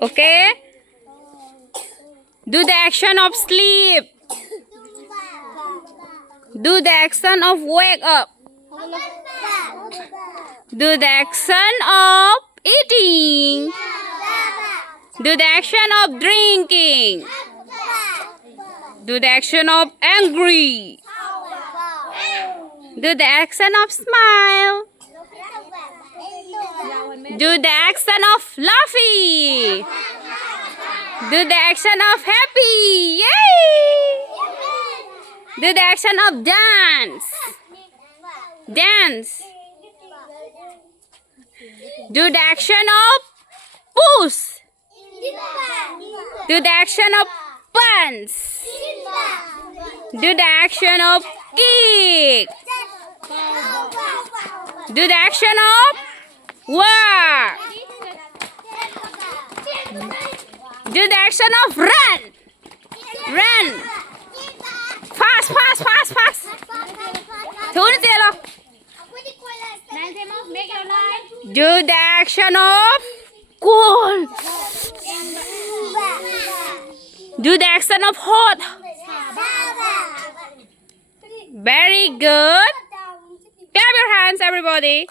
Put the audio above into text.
Okay? Do the action of sleep. Do the action of wake up. Do the action of eating. Do the action of drinking. Do the action of angry. Do the action of smile. Do the action of laughing. Do the action of happy. Yay! Do the action of dance. Dance. Do the action of push. Do the action of punch. Do the action of kick. Do the action of walk. Do the action of run. Run. Fast, fast, fast, fast. Do the action of cold. Do the action of hot. Very good. Clap your hands, everybody.